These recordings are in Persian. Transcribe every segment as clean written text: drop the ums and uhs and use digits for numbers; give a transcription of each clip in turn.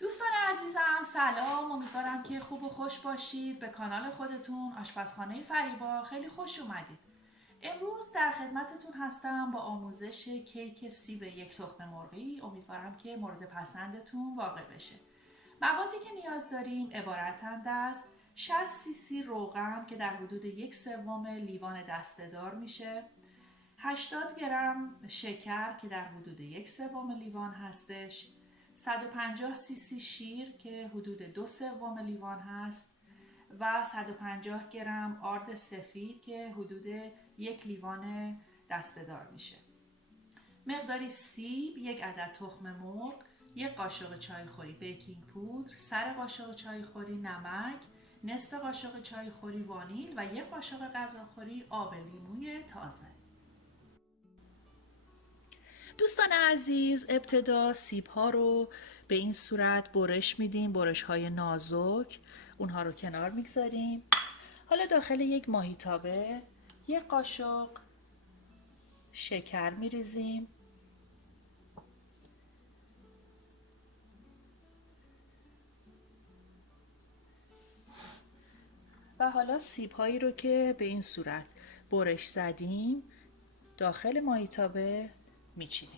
دوستان عزیزم سلام، امیدوارم که خوب و خوش باشید. به کانال خودتون آشپزخانه فریبا خیلی خوش اومدید. امروز در خدمتتون هستم با آموزش کیک سیب یک تخم مرغی. امیدوارم که مورد پسندتون واقع بشه. موادی که نیاز داریم عبارتند از 60 سی سی روغن که در حدود 1/3 لیوان دسته‌دار میشه، 80 گرم شکر که در حدود 1/3 لیوان هستش، 150 سی سی شیر که حدود 2/3 لیوان هست و 150 گرم آرد سفید که حدود 1 لیوان دسته‌دار میشه. مقداری سیب، 1 عدد تخم مرغ، 1 قاشق چایخوری بیکینگ پودر، سر قاشق چایخوری نمک، نصف قاشق چایخوری وانیل و 1 قاشق غذاخوری آب لیموی تازه. دوستان عزیز، ابتدا سیب ها رو به این صورت برش میدیم، برش های نازک، اونها رو کنار میگذاریم. حالا داخل یک ماهیتابه 1 قاشق شکر میریزیم و حالا سیب هایی رو که به این صورت برش زدیم داخل ماهیتابه میچینیم.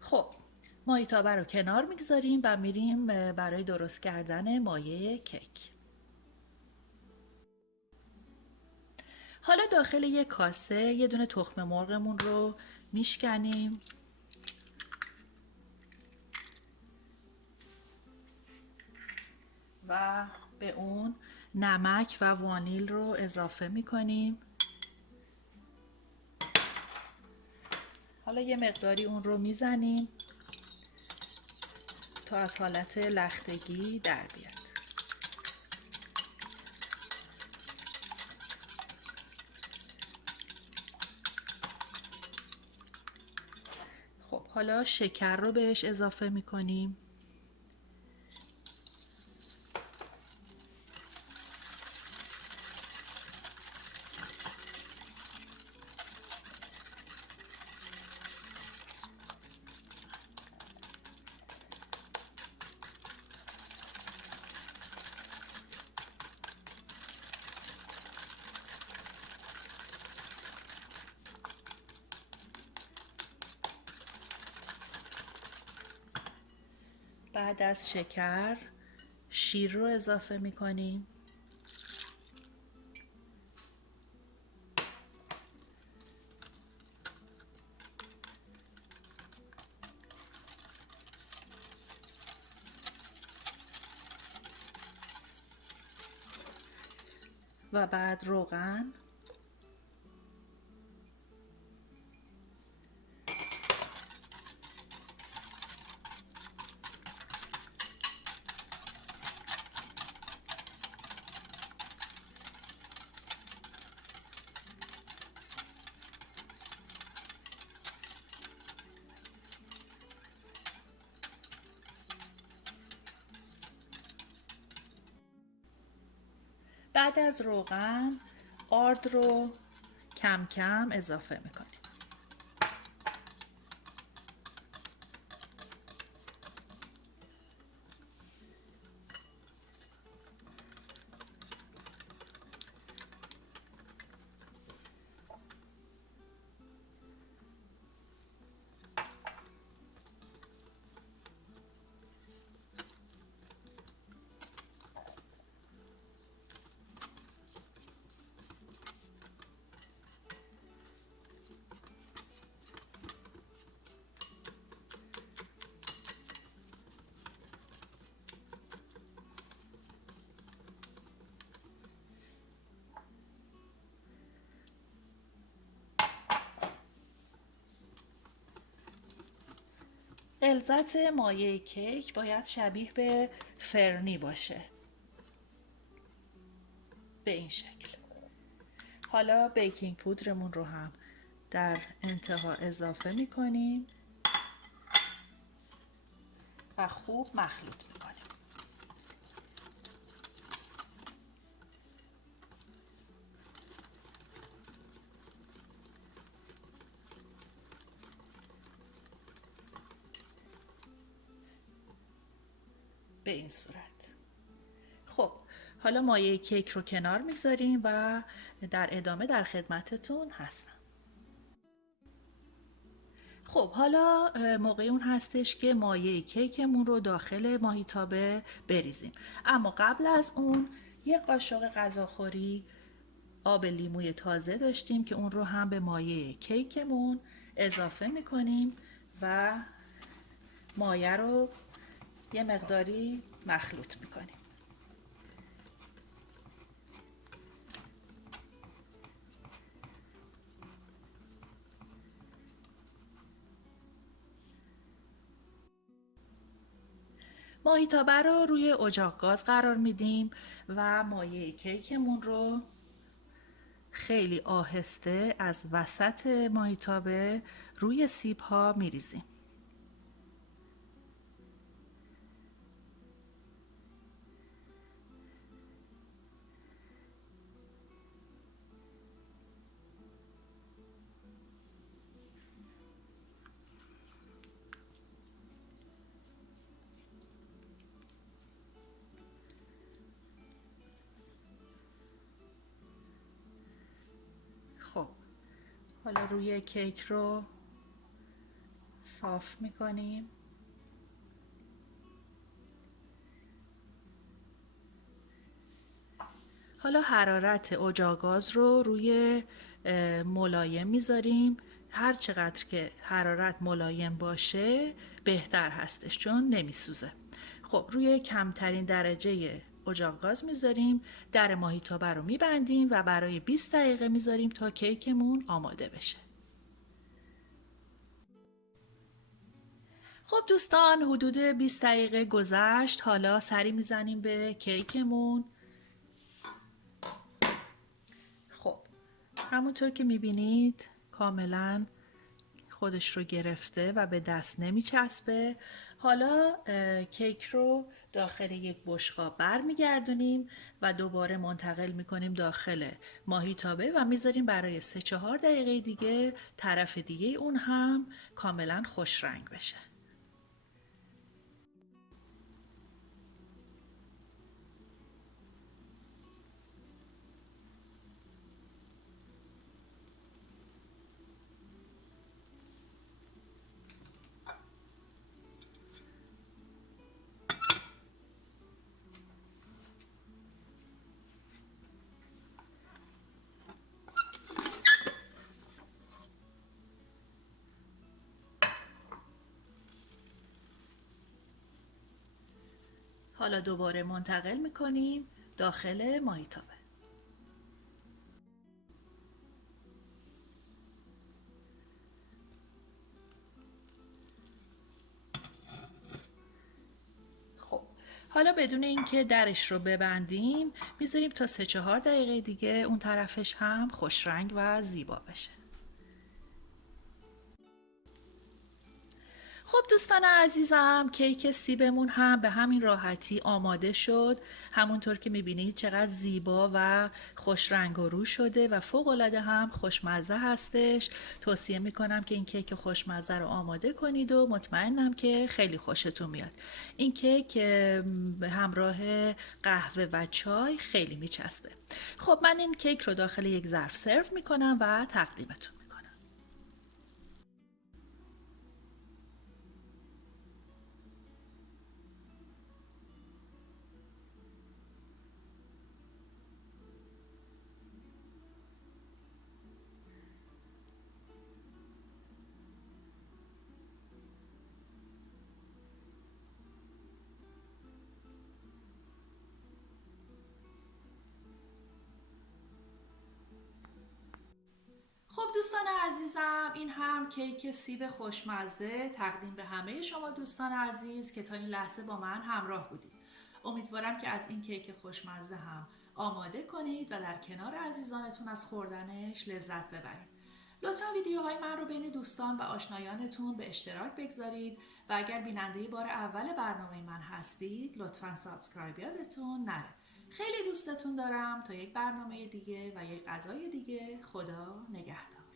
خب ماهیتابه رو کنار میگذاریم و میریم برای درست کردن مایه کیک. حالا داخل یک کاسه یه دونه تخم مرغمون رو میشکنیم و به اون نمک و وانیل رو اضافه میکنیم. حالا یه مقداری اون رو میزنیم تا از حالت لختگی در بیاد. خب حالا شکر رو بهش اضافه میکنیم. بعد از شکر شیر رو اضافه میکنیم. و بعد روغن بعد از روغن آرد رو کم کم اضافه میکنیم. غلظت مایع کیک باید شبیه به فرنی باشه، به این شکل. حالا بیکینگ پودرمون رو هم در انتها اضافه میکنیم و خوب مخلوط میکنیم. به این صورت. خب حالا مایع کیک رو کنار میگذاریم و در ادامه در خدمتتون هستم. خب حالا موقع اون هستش که مایع کیکمون رو داخل ماهیتابه بریزیم، اما قبل از اون یه قاشق غذاخوری آب لیموی تازه داشتیم که اون رو هم به مایع کیکمون اضافه میکنیم و مایع رو یه مقداری مخلوط میکنیم. ماهیتابه رو روی اجاق گاز قرار میدیم و مایع کیکمون رو خیلی آهسته از وسط ماهیتابه روی سیب ها میریزیم. خب حالا روی کیک رو صاف میکنیم. حالا حرارت اجاق گاز رو روی ملایم میذاریم. هر چقدر که حرارت ملایم باشه بهتر هستش چون نمیسوزه. خب روی کمترین درجه اجاق گاز میذاریم، در ماهیتابه رو میبندیم و برای 20 دقیقه میذاریم تا کیکمون آماده بشه. خب دوستان حدود 20 دقیقه گذشت. حالا سری میزنیم به کیکمون. خب همونطور که میبینید کاملا خودش رو گرفته و به دست نمیچسبه. حالا کیک رو داخل یک بشقاب برمیگردونیم و دوباره منتقل میکنیم داخل ماهیتابه و میذاریم برای 3-4 دقیقه دیگه طرف دیگه اون هم کاملا خوش رنگ بشه. حالا دوباره منتقل میکنیم داخل ماهیتابه. خب حالا بدون اینکه درش رو ببندیم میذاریم تا 3-4 دقیقه دیگه اون طرفش هم خوش رنگ و زیبا بشه. خب دوستان عزیزم کیک سیبمون هم به همین راحتی آماده شد. همونطور که میبینید چقدر زیبا و خوش رنگ و رو شده و فوق العاده هم خوشمزه هستش. توصیه میکنم که این کیک خوشمزه رو آماده کنید و مطمئنم که خیلی خوشتون میاد. این کیک به همراه قهوه و چای خیلی میچسبه. خب من این کیک رو داخل یک ظرف سرو میکنم و تقدیمتون. خب دوستان عزیزم، این هم کیک سیب خوشمزه تقدیم به همه شما دوستان عزیز که تا این لحظه با من همراه بودید. امیدوارم که از این کیک خوشمزه هم آماده کنید و در کنار عزیزانتون از خوردنش لذت ببرید. لطفا ویدیوهای من رو بین دوستان و آشنایانتون به اشتراک بگذارید و اگر بیننده بار اول برنامه من هستید لطفا سابسکرایب یادتون نره. خیلی دوستتون دارم. تا یک برنامه دیگه و یک غذای دیگه، خدا نگهدار.